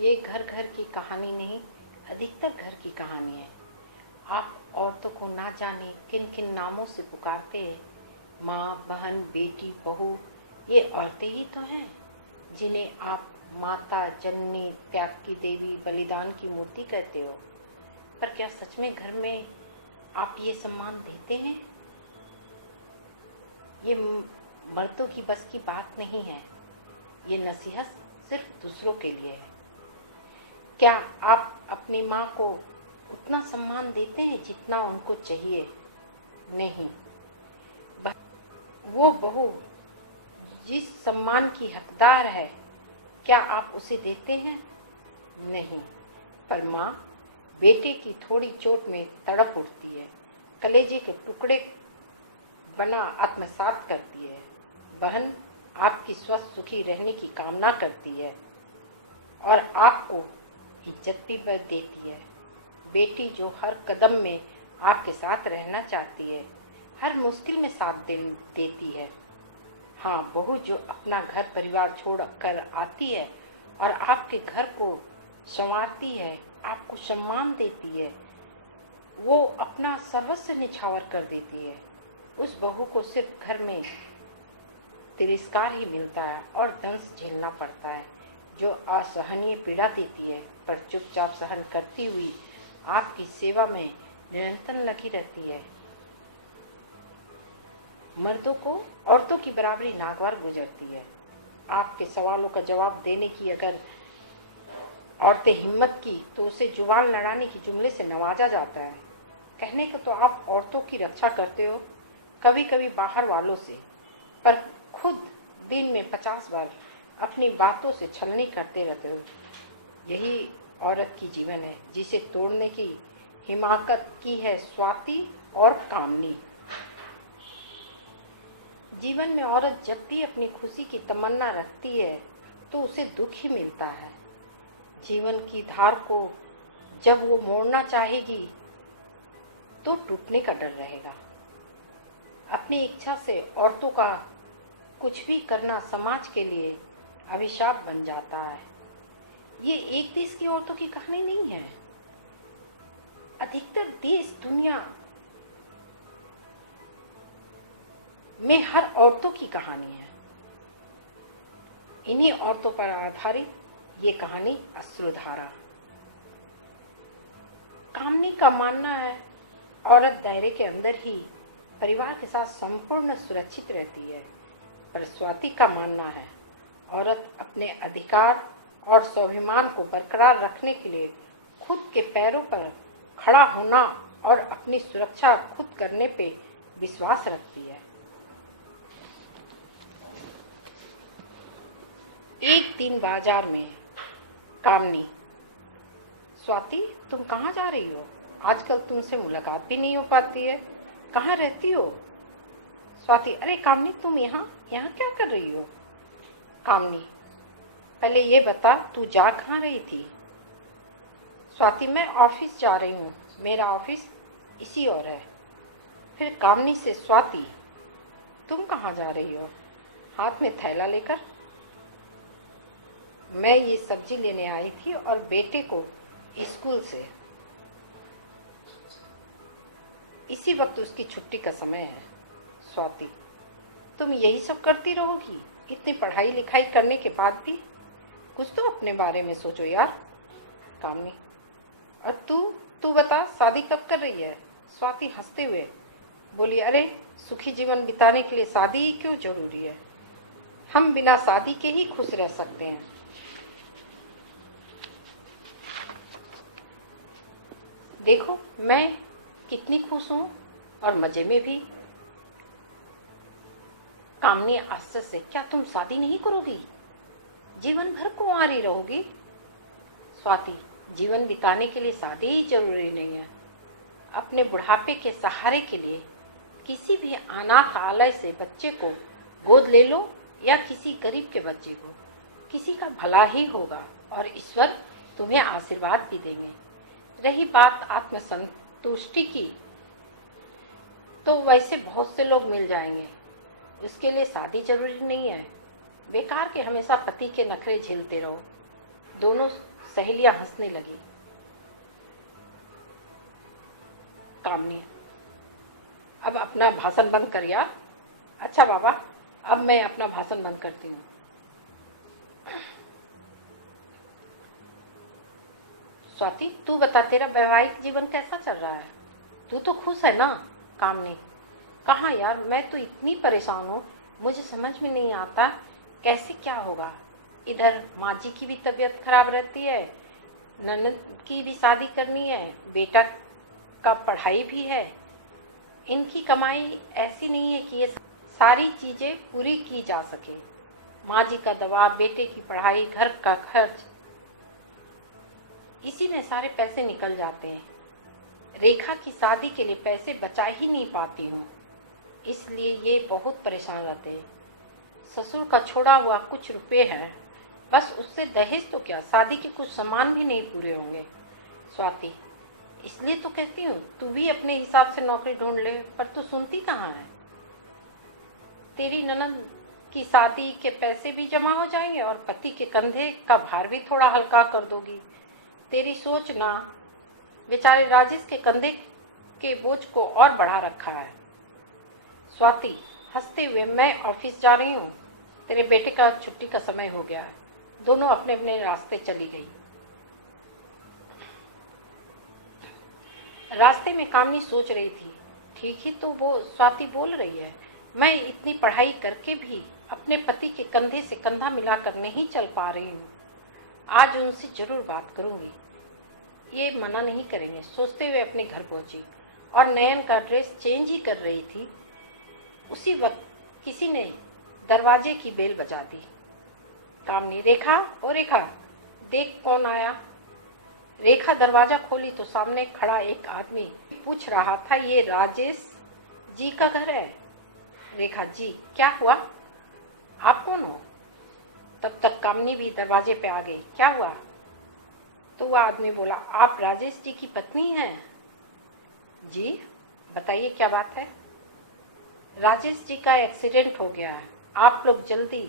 ये घर घर की कहानी नहीं, अधिकतर घर की कहानी है। आप औरतों को ना जाने किन किन नामों से पुकारते हैं। माँ, बहन, बेटी, बहू, ये औरतें ही तो हैं जिन्हें आप माता, जननी, त्याग की देवी, बलिदान की मूर्ति कहते हो। पर क्या सच में घर में आप ये सम्मान देते हैं? ये मर्दों की बस की बात नहीं है। ये नसीहत सिर्फ दूसरों के लिए है। क्या आप अपनी माँ को उतना सम्मान देते हैं जितना उनको चाहिए? नहीं। वो बहू जिस सम्मान की हकदार है, क्या आप उसे देते हैं? नहीं। पर माँ बेटे की थोड़ी चोट में तड़प उठती है, कलेजे के टुकड़े बना आत्मसात करती है। बहन आपकी स्वस्थ सुखी रहने की कामना करती है और आपको इज्जत भी देती है। बेटी जो हर कदम में आपके साथ रहना चाहती है, हर मुश्किल में साथ देती है। हाँ, बहू जो अपना घर परिवार छोड़ कर आती है और आपके घर को संवारती है, आपको सम्मान देती है, वो अपना सर्वस्व निछावर कर देती है। उस बहू को सिर्फ घर में तिरस्कार ही मिलता है और दंश झेलना पड़ता है, जो असहनीय पीड़ा देती है, पर चुपचाप सहन करती हुई आपकी सेवा में निरंतर लगी रहती है। मर्दों को औरतों की बराबरी नागवार गुजरती है। आपके सवालों का जवाब देने की अगर औरतें हिम्मत की तो उसे जुबान लड़ाने की जुमले से नवाजा जाता है। कहने को तो आप औरतों की रक्षा करते हो, कभी कभी बाहर वालों से, पर खुद दिन में 50 बार अपनी बातों से छलनी करते रहते हो। यही औरत की जीवन है जिसे तोड़ने की हिमाकत की है स्वाति और कामनी। जीवन में औरत जब भी अपनी खुशी की तमन्ना रखती है तो उसे दुख ही मिलता है। जीवन की धार को जब वो मोड़ना चाहेगी तो टूटने का डर रहेगा। अपनी इच्छा से औरतों का कुछ भी करना समाज के लिए अभिशाप बन जाता है। ये एक देश की औरतों की कहानी नहीं है, अधिकतर देश दुनिया में हर औरतों की कहानी है। इन्हीं औरतों पर आधारित ये कहानी अश्रुधारा। कामनी का मानना है औरत दायरे के अंदर ही परिवार के साथ संपूर्ण सुरक्षित रहती है, पर स्वाति का मानना है औरत अपने अधिकार और स्वाभिमान को बरकरार रखने के लिए खुद के पैरों पर खड़ा होना और अपनी सुरक्षा खुद करने पे विश्वास रखती है। एक दिन बाजार में कामनी, स्वाति तुम कहाँ जा रही हो? आजकल तुमसे मुलाकात भी नहीं हो पाती है, कहाँ रहती हो? स्वाति, अरे कामनी तुम यहाँ क्या कर रही हो? कामनी, पहले ये बता तू जा कहाँ रही थी? स्वाति, मैं ऑफिस जा रही हूँ, मेरा ऑफिस इसी ओर है। फिर कामनी से, स्वाति तुम कहाँ जा रही हो? हाथ में थैला लेकर। मैं ये सब्जी लेने आई थी और बेटे को स्कूल से। इसी वक्त उसकी छुट्टी का समय है। स्वाति, तुम यही सब करती रहोगी? इतनी पढ़ाई लिखाई करने के बाद भी कुछ तो अपने बारे में सोचो यार। कामनी, और तू बता शादी कब कर रही है? स्वाति हंसते हुए बोली, अरे सुखी जीवन बिताने के लिए शादी ही क्यों जरूरी है? हम बिना शादी के ही खुश रह सकते हैं। देखो मैं कितनी खुश हूँ और मजे में भी। कामनी आश्चर्य से, क्या तुम शादी नहीं करोगी? जीवन भर कुंवारी रहोगी? स्वाति, जीवन बिताने के लिए शादी ही जरूरी नहीं है। अपने बुढ़ापे के सहारे के लिए किसी भी अनाथालय से बच्चे को गोद ले लो या किसी गरीब के बच्चे को, किसी का भला ही होगा और ईश्वर तुम्हें आशीर्वाद भी देंगे। रही बात आत्मसंतुष्टि की, तो वैसे बहुत से लोग मिल जाएंगे, उसके लिए शादी जरूरी नहीं है। बेकार के हमेशा पति के नखरे झेलते रहो। दोनों सहेलियां हंसने लगी। कामनी, अब अपना भाषण बंद कर यार। अच्छा बाबा, अब मैं अपना भाषण बंद करती हूँ। स्वाति, तू बता, तेरा वैवाहिक जीवन कैसा चल रहा है? तू तो खुश है ना? कामनी, कहाँ यार, मैं तो इतनी परेशान हूँ, मुझे समझ में नहीं आता कैसे क्या होगा। इधर माँ जी की भी तबीयत खराब रहती है, ननद की भी शादी करनी है, बेटा का पढ़ाई भी है। इनकी कमाई ऐसी नहीं है कि ये सारी चीजें पूरी की जा सके। माँ जी का दवा, बेटे की पढ़ाई, घर का खर्च, इसी में सारे पैसे निकल जाते हैं। रेखा की शादी के लिए पैसे बचा ही नहीं पाती हूँ, इसलिए ये बहुत परेशान रहते हैं। ससुर का छोड़ा हुआ कुछ रुपए हैं, बस उससे दहेज तो क्या, शादी के कुछ सामान भी नहीं पूरे होंगे। स्वाति, इसलिए तो कहती हूँ तू भी अपने हिसाब से नौकरी ढूंढ ले, पर तू सुनती कहाँ है। तेरी ननद की शादी के पैसे भी जमा हो जाएंगे और पति के कंधे का भार भी थोड़ा हल्का कर दोगी। तेरी सोच ना बेचारे राजेश के कंधे के बोझ को और बढ़ा रखा है। स्वाति हंसते हुए, मैं ऑफिस जा रही हूँ, तेरे बेटे का छुट्टी का समय हो गया है। दोनों अपने अपने रास्ते चली गई। रास्ते में कामनी सोच रही थी, ठीक ही तो वो स्वाति बोल रही है, मैं इतनी पढ़ाई करके भी अपने पति के कंधे से कंधा मिलाकर नहीं चल पा रही हूँ। आज उनसे जरूर बात करूंगी, ये मना नहीं करेंगे। सोचते हुए अपने घर पहुंची और नयन का ड्रेस चेंज ही कर रही थी। उसी वक्त किसी ने दरवाजे की बेल बजा दी। कामनी, रेखा, ओ रेखा, देख कौन आया। रेखा दरवाजा खोली तो सामने खड़ा एक आदमी पूछ रहा था, ये राजेश जी का घर है? रेखा, जी, क्या हुआ, आप कौन हो? तब तक कामनी भी दरवाजे पे आ गई। क्या हुआ? तो वह आदमी बोला, आप राजेश जी की पत्नी हैं? जी, बताइए क्या बात है। राजेश जी का एक्सीडेंट हो गया है, आप लोग जल्दी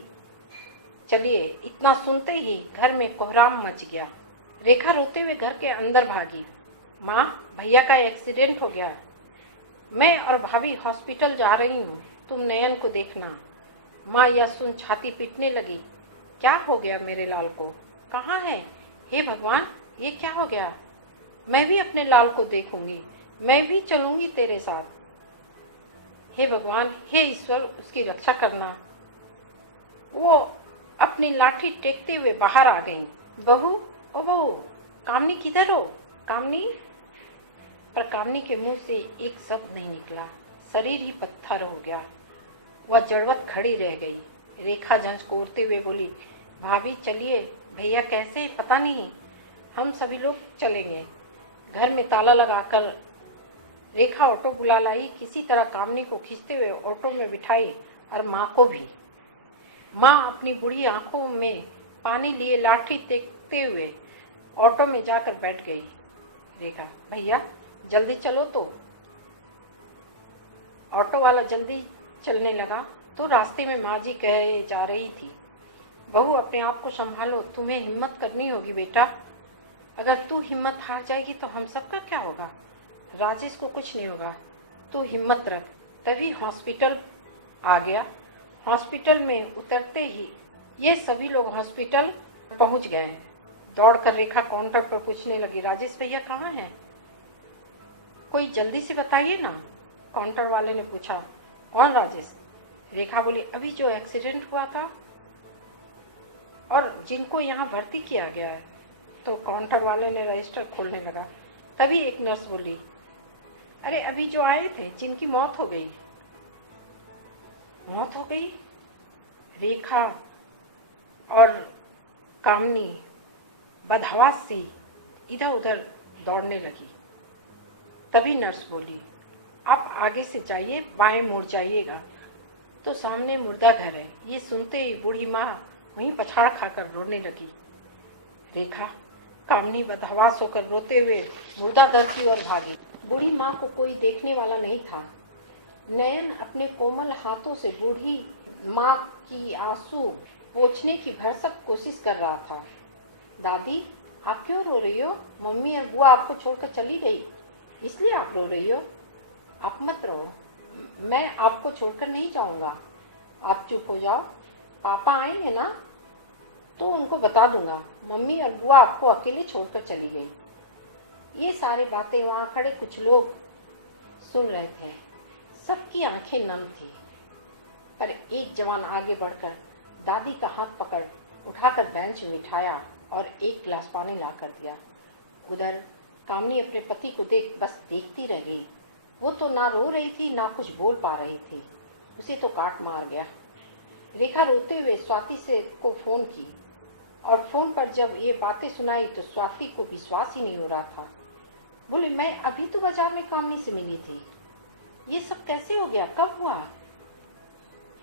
चलिए। इतना सुनते ही घर में कोहराम मच गया। रेखा रोते हुए घर के अंदर भागी। माँ, भैया का एक्सीडेंट हो गया है, मैं और भाभी हॉस्पिटल जा रही हूँ, तुम नयन को देखना। माँ यह सुन छाती पीटने लगी। क्या हो गया मेरे लाल को, कहाँ है? हे भगवान, ये क्या हो गया? मैं भी अपने लाल को देखूंगी, मैं भी चलूंगी तेरे साथ। हे भगवान, हे ईश्वर, उसकी रक्षा करना। वो अपनी लाठी टेकते हुए बाहर आ गई। बहू, ओ बहू, कामनी किधर हो? कामनी। पर कामनी के मुंह से एक शब्द नहीं निकला, शरीर ही पत्थर हो गया। वह जड़वत खड़ी रह गई। रेखा झंझोरते हुए बोली, भाभी चलिए, भैया कैसे पता नहीं, हम सभी लोग चलेंगे। घर में ताला लगाकर रेखा ऑटो बुला लाई। किसी तरह कामनी को खींचते हुए ऑटो में बिठाई और माँ को भी। माँ अपनी बुढ़ी आंखों में पानी लिए लाठी टेकते हुए ऑटो में जाकर बैठ गई। रेखा, भैया जल्दी चलो। तो ऑटो वाला जल्दी चलने लगा तो रास्ते में माँ जी कहे जा रही थी, बहू अपने आप को संभालो, तुम्हें हिम्मत करनी होगी बेटा। अगर तू हिम्मत हार जाएगी तो हम सबका क्या होगा? राजेश को कुछ नहीं होगा, तू हिम्मत रख। तभी हॉस्पिटल आ गया। हॉस्पिटल में उतरते ही ये सभी लोग हॉस्पिटल पहुंच गए हैं। दौड़कर रेखा काउंटर पर पूछने लगी, राजेश भैया कहाँ हैं? कोई जल्दी से बताइए ना, काउंटर वाले ने पूछा। कौन राजेश? रेखा बोली, अभी जो एक्सीडेंट हुआ था और जिनको यहाँ भर्ती किया गया है। तो काउंटर वाले ने रजिस्टर खोलने लगा। तभी एक नर्स बोली, अरे अभी जो आए थे जिनकी मौत हो गई। मौत हो गई? रेखा और कामनी बदहवास सी इधर उधर दौड़ने लगी। तभी नर्स बोली, आप आगे से जाइए, बाएं मुड़ जाइएगा तो सामने मुर्दा घर है। ये सुनते ही बूढ़ी माँ वहीं पछाड़ खाकर रोने लगी। रेखा, कामनी बदहवास होकर रोते हुए मुर्दा घर की ओर भागी। बूढ़ी माँ को कोई देखने वाला नहीं था। नयन अपने कोमल हाथों से बूढ़ी माँ की आंसू पोंछने की भरसक कोशिश कर रहा था। दादी, आप क्यों रो रही हो? मम्मी और बुआ आपको छोड़कर चली गई, इसलिए आप रो रही हो। आप मत रो, मैं आपको छोड़कर नहीं जाऊंगा। आप चुप हो जाओ, पापा आएंगे ना तो उनको बता दूंगा मम्मी और बुआ आपको अकेले छोड़कर चली गई। ये सारी बातें वहां खड़े कुछ लोग सुन रहे थे। सबकी आंखें नम थी, पर एक जवान आगे बढ़कर दादी का हाथ पकड़ उठाकर बेंच में बिठाया और एक गिलास पानी ला कर दिया। उधर कामनी अपने पति को देख बस देखती रह गई। वो तो ना रो रही थी ना कुछ बोल पा रही थी। उसे तो काट मार गया। रेखा रोते हुए स्वाति से को फोन की और फोन पर जब ये बातें सुनाई तो स्वाति को विश्वास ही नहीं हो रहा था। बोले, मैं अभी तो बाजार में कामनी से मिली थी, ये सब कैसे हो गया, कब हुआ?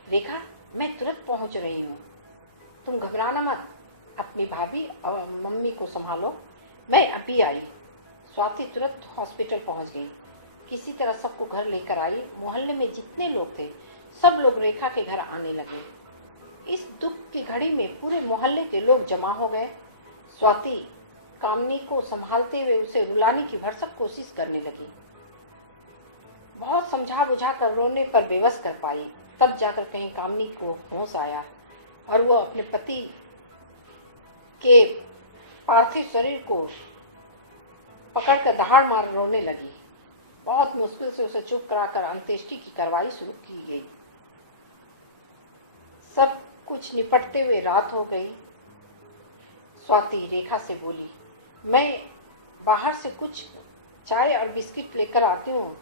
रेखा, मैं तुरंत पहुंच रही हूँ, तुम घबराना मत, अपनी भाभी और मम्मी को संभालो, मैं अभी आई। स्वाति तुरंत हॉस्पिटल पहुंच गई। किसी तरह सबको घर लेकर आई। मोहल्ले में जितने लोग थे सब लोग रेखा के घर आने लगे। इस दुख की घड़ी में पूरे मोहल्ले के लोग जमा हो गए। स्वाति कामनी को संभालते हुए उसे रुलाने की भरसक कोशिश करने लगी। बहुत समझा बुझा कर रोने पर बेबस कर पाई। तब जाकर कहीं कामनी को होश आया और वो अपने पति के पार्थिव शरीर को पकड़कर दहाड़ मार रोने लगी। बहुत मुश्किल से उसे चुप कराकर अंत्येष्टि की कार्रवाई शुरू की गई। सब कुछ निपटते हुए रात हो गई। स्वाति रेखा से बोली, मैं बाहर से कुछ चाय और बिस्किट लेकर आती हूँ,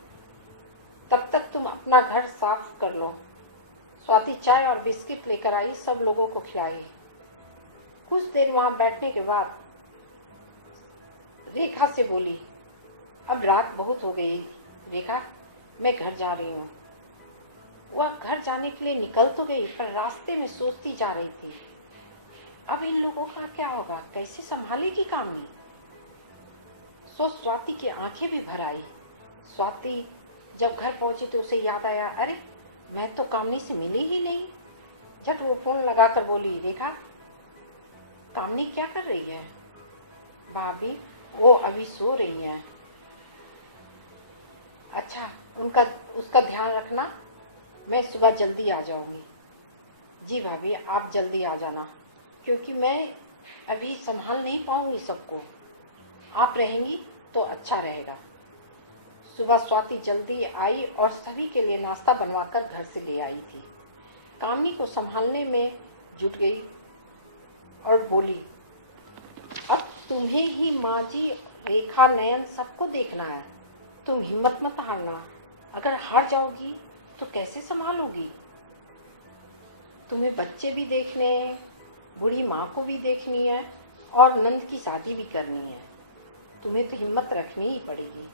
तब तक तुम अपना घर साफ कर लो। स्वाति चाय और बिस्किट लेकर आई, सब लोगों को खिलाई। कुछ देर वहां बैठने के बाद रेखा से बोली, अब रात बहुत हो गई रेखा, मैं घर जा रही हूँ। वह घर जाने के लिए निकल तो गई पर रास्ते में सोचती जा रही थी, अब इन लोगों का क्या होगा, कैसे संभालेगी कामनी। सो स्वाति की आंखें भी भर आई। स्वाति जब घर पहुंची तो उसे याद आया, अरे मैं तो कामनी से मिली ही नहीं। झट वो फोन लगाकर बोली, रेखा कामनी क्या कर रही है? भाभी वो अभी सो रही है। अच्छा, उसका ध्यान रखना, मैं सुबह जल्दी आ जाऊंगी। जी भाभी, आप जल्दी आ जाना, क्योंकि मैं अभी संभाल नहीं पाऊंगी सबको, आप रहेंगी तो अच्छा रहेगा। सुबह स्वाति जल्दी आई और सभी के लिए नाश्ता बनवाकर घर से ले आई थी। कामनी को संभालने में जुट गई और बोली, अब तुम्हें ही माँ जी, रेखा, नयन सबको देखना है, तुम हिम्मत मत हारना। अगर हार जाओगी तो कैसे संभालोगी? तुम्हें बच्चे भी देखने हैं, बूढ़ी माँ को भी देखनी है और नंद की शादी भी करनी है। तुम्हें तो हिम्मत रखनी ही पड़ेगी।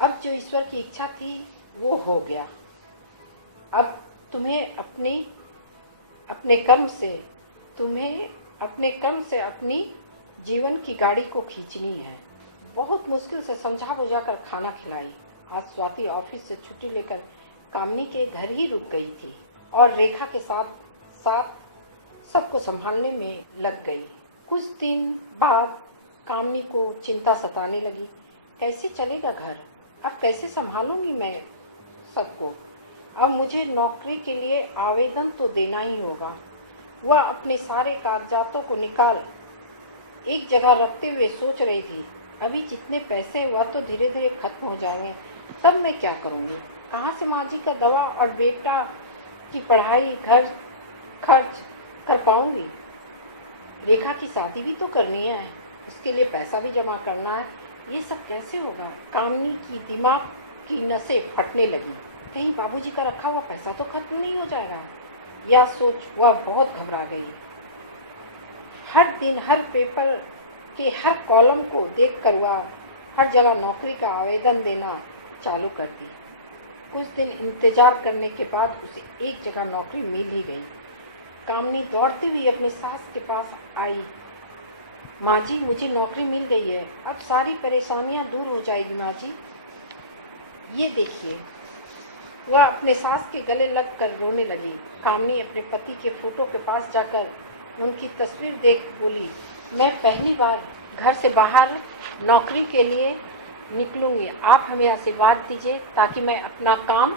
अब जो ईश्वर की इच्छा थी वो हो गया। अब तुम्हें अपने कर्म से अपनी जीवन की गाड़ी को खींचनी है। बहुत मुश्किल से समझा बुझा कर खाना खिलाई। आज स्वाति ऑफिस से छुट्टी लेकर कामनी के घर ही रुक गई थी और रेखा के साथ साथ सबको संभालने में लग गई। कुछ दिन बाद कामनी को चिंता सताने लगी, कैसे चलेगा घर, अब कैसे संभालूंगी मैं सबको। अब मुझे नौकरी के लिए आवेदन तो देना ही होगा। वह अपने सारे कागजातों को निकाल एक जगह रखते हुए सोच रही थी, अभी जितने पैसे वह तो धीरे धीरे खत्म हो जाएंगे, तब मैं क्या करूंगी, कहाँ से माँ जी का दवा और बेटा की पढ़ाई घर खर्च कर पाऊंगी। रेखा की शादी भी तो करनी है, उसके लिए पैसा भी जमा करना है, ये सब कैसे होगा। कामनी की दिमाग की नसें फटने लगी, कहीं बाबूजी का रखा हुआ पैसा तो खत्म नहीं हो जाएगा। यह सोच वह बहुत घबरा गई। हर दिन हर पेपर के हर कॉलम को देखकर वह हर जगह नौकरी का आवेदन देना चालू कर दी। कुछ दिन इंतजार करने के बाद उसे एक जगह नौकरी मिल ही गई। कामनी दौड़ती हुई अपनी सास के पास आई, माँ जी मुझे नौकरी मिल गई है, अब सारी परेशानियां दूर हो जाएगी माँ जी, ये देखिए। वह अपने सास के गले लग कर रोने लगी। कामनी अपने पति के फोटो के पास जाकर उनकी तस्वीर देख बोली, मैं पहली बार घर से बाहर नौकरी के लिए निकलूंगी। आप हमें आशीर्वाद दीजिए ताकि मैं अपना काम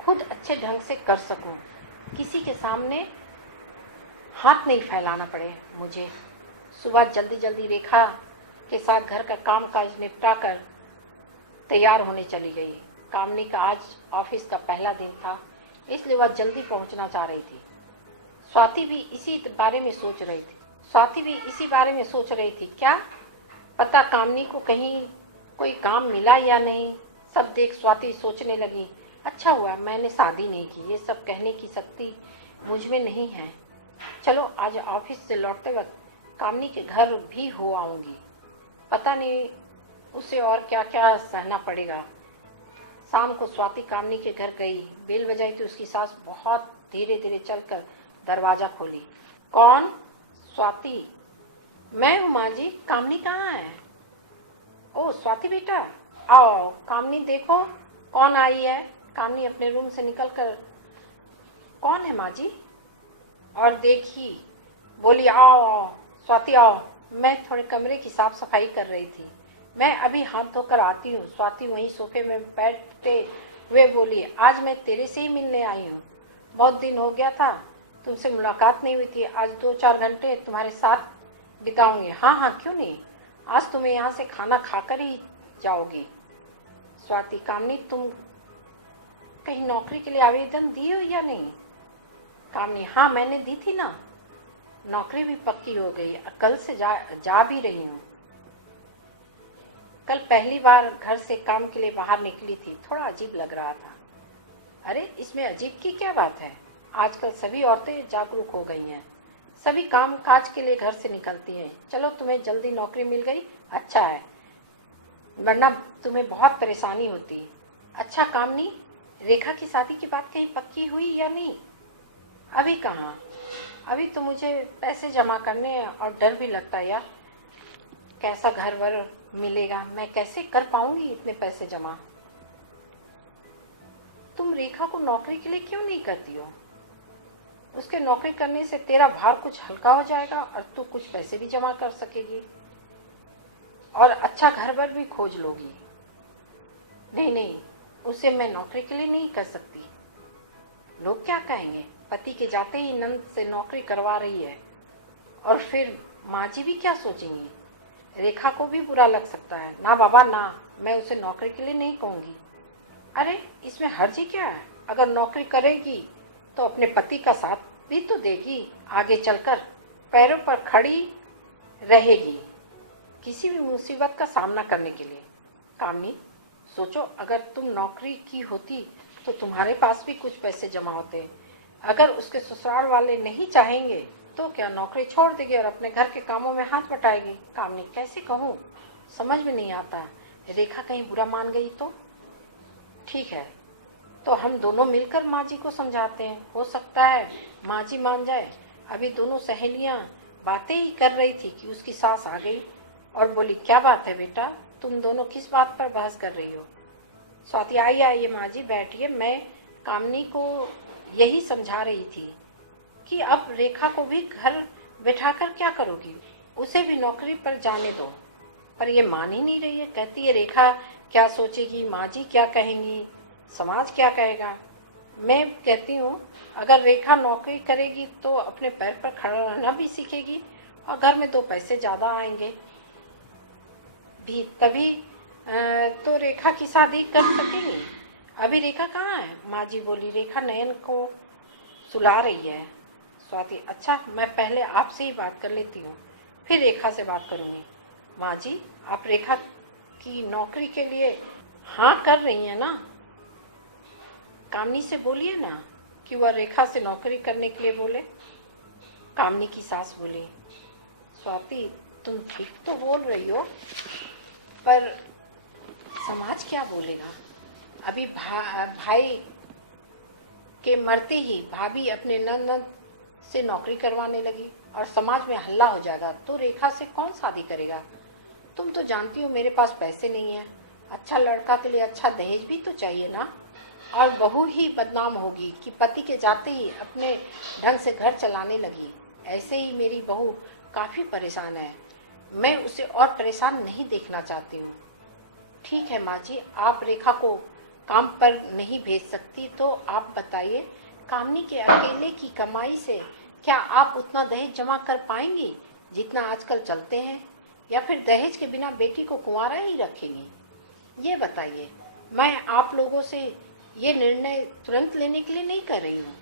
खुद अच्छे ढंग से कर सकूं। किसी के सामने हाथ नहीं फैलाना पड़े मुझे। सुबह जल्दी जल्दी रेखा के साथ घर का काम काज निपटा कर तैयार होने चली गई। कामनी का आज ऑफिस का पहला दिन था, इसलिए वह जल्दी पहुंचना चाह रही थी। स्वाति भी इसी बारे में सोच रही थी। क्या पता कामनी को कहीं कोई काम मिला या नहीं। सब देख स्वाति सोचने लगी, अच्छा हुआ मैंने शादी नहीं की। ये सब कहने की शक्ति मुझ में नहीं है। चलो आज ऑफिस से लौटते वक्त कामनी के घर भी हो आऊंगी। पता नहीं उसे और क्या क्या सहना पड़ेगा। शाम को स्वाति कामनी के घर गई। बेल बजाई तो उसकी सास बहुत धीरे धीरे चलकर दरवाजा खोली। कौन? स्वाति। मैं हूँ माँ जी। कामनी कहाँ है? ओ स्वाति बेटा, आओ। कामनी देखो कौन आई है। कामनी अपने रूम से निकलकर, कौन है माँ जी? और देखी बोली, आओ आओ स्वाति आओ। मैं थोड़े कमरे की साफ सफाई कर रही थी। मैं अभी हाथ धोकर आती हूँ। स्वाति वहीं सोफे में बैठते हुए बोली, आज मैं तेरे से ही मिलने आई हूँ। बहुत दिन हो गया था, तुमसे मुलाकात नहीं हुई थी। आज 2-4 घंटे तुम्हारे साथ बिताऊंगी। हाँ हाँ क्यों नहीं, आज तुम्हें यहाँ से खाना खाकर ही जाओगी। स्वाति, कामनी तुम कहीं नौकरी के लिए आवेदन दी हो या नहीं? कामनी, हाँ मैंने दी थी ना। नौकरी भी पक्की हो गई, कल से जा भी रही हूँ। कल पहली बार घर से काम के लिए बाहर निकली थी, थोड़ा अजीब लग रहा था। अरे इसमें अजीब की क्या बात है? आजकल सभी औरतें जागरूक हो गई हैं, सभी काम काज के लिए घर से निकलती हैं। चलो तुम्हें जल्दी नौकरी मिल गई, अच्छा है, वरना तुम्हें बहुत परेशानी होती। अच्छा कामनी, रेखा की शादी की बात कहीं पक्की हुई या नहीं? अभी कहाँ, अभी तो मुझे पैसे जमा करने हैं और डर भी लगता है यार, कैसा घर वर मिलेगा, मैं कैसे कर पाऊंगी इतने पैसे जमा। तुम रेखा को नौकरी के लिए क्यों नहीं करती हो? उसके नौकरी करने से तेरा भार कुछ हल्का हो जाएगा और तू कुछ पैसे भी जमा कर सकेगी और अच्छा घर वर भी खोज लोगी। नहीं नहीं, उसे मैं नौकरी के लिए नहीं कर सकती। लोग क्या कहेंगे, पति के जाते ही नंद से नौकरी करवा रही है। और फिर माँ जी भी क्या सोचेंगी, रेखा को भी बुरा लग सकता है। ना बाबा ना, मैं उसे नौकरी के लिए नहीं कहूँगी। अरे इसमें हर्ज ही क्या है, अगर नौकरी करेगी तो अपने पति का साथ भी तो देगी, आगे चलकर पैरों पर खड़ी रहेगी किसी भी मुसीबत का सामना करने के लिए। कामनी सोचो, अगर तुम नौकरी की होती तो तुम्हारे पास भी कुछ पैसे जमा होते। अगर उसके ससुराल वाले नहीं चाहेंगे तो क्या नौकरी छोड़ देगी और अपने घर के कामों में हाथ बटाएगी। कामनी कैसे कहूँ, समझ में नहीं आता। रेखा कहीं बुरा मान गई तो? ठीक है, तो हम दोनों मिलकर माँ जी को समझाते हैं, हो सकता है माँ जी मान जाए। अभी दोनों सहेलियाँ बातें ही कर रही थी कि उसकी सास आ गई और बोली, क्या बात है बेटा, तुम दोनों किस बात पर बहस कर रही हो? स्वाति, आइए माँ जी बैठिए। मैं कामनी को यही समझा रही थी कि अब रेखा को भी घर बैठाकर क्या करोगी, उसे भी नौकरी पर जाने दो। पर ये मान ही नहीं रही है, कहती है रेखा क्या सोचेगी, माँ जी क्या कहेंगी, समाज क्या कहेगा। मैं कहती हूँ अगर रेखा नौकरी करेगी तो अपने पैर पर खड़ा रहना भी सीखेगी और घर में 2 पैसे ज़्यादा आएंगे भी, तभी तो रेखा की शादी कर सकेंगी। अभी रेखा कहाँ है? माँ जी बोली, रेखा नयन को सुला रही है। स्वाति, अच्छा मैं पहले आपसे ही बात कर लेती हूँ, फिर रेखा से बात करूँगी। माँ जी, आप रेखा की नौकरी के लिए हाँ कर रही हैं ना? कामनी से बोलिए ना कि वह रेखा से नौकरी करने के लिए बोले। कामनी की सास बोली, स्वाति तुम ठीक तो बोल रही हो, पर समाज क्या बोलेगा। अभी भाई के मरते ही भाभी अपने ननद से नौकरी करवाने लगी और समाज में हल्ला हो जाएगा, तो रेखा से कौन शादी करेगा। तुम तो जानती हो मेरे पास पैसे नहीं है, अच्छा लड़का के लिए अच्छा दहेज भी तो चाहिए ना। और बहू ही बदनाम होगी कि पति के जाते ही अपने ढंग से घर चलाने लगी। ऐसे ही मेरी बहू काफ़ी परेशान है, मैं उसे और परेशान नहीं देखना चाहती हूँ। ठीक है माँ जी, आप रेखा को काम पर नहीं भेज सकती तो आप बताइए, कामनी के अकेले की कमाई से क्या आप उतना दहेज जमा कर पाएंगी जितना आजकल चलते हैं, या फिर दहेज के बिना बेटी को कुंवारा ही रखेंगी? ये बताइए। मैं आप लोगों से ये निर्णय तुरंत लेने के लिए नहीं कर रही हूँ।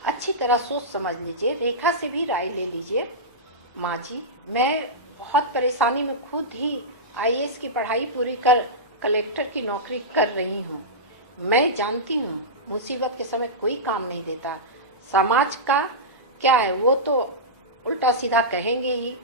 अच्छी तरह सोच समझ लीजिए, रेखा से भी राय ले लीजिए। माँ जी, मैं बहुत परेशानी में खुद ही आईएएस की पढ़ाई पूरी कर कलेक्टर की नौकरी कर रही हूँ। मैं जानती हूँ मुसीबत के समय कोई काम नहीं देता। समाज का क्या है, वो तो उल्टा सीधा कहेंगे ही।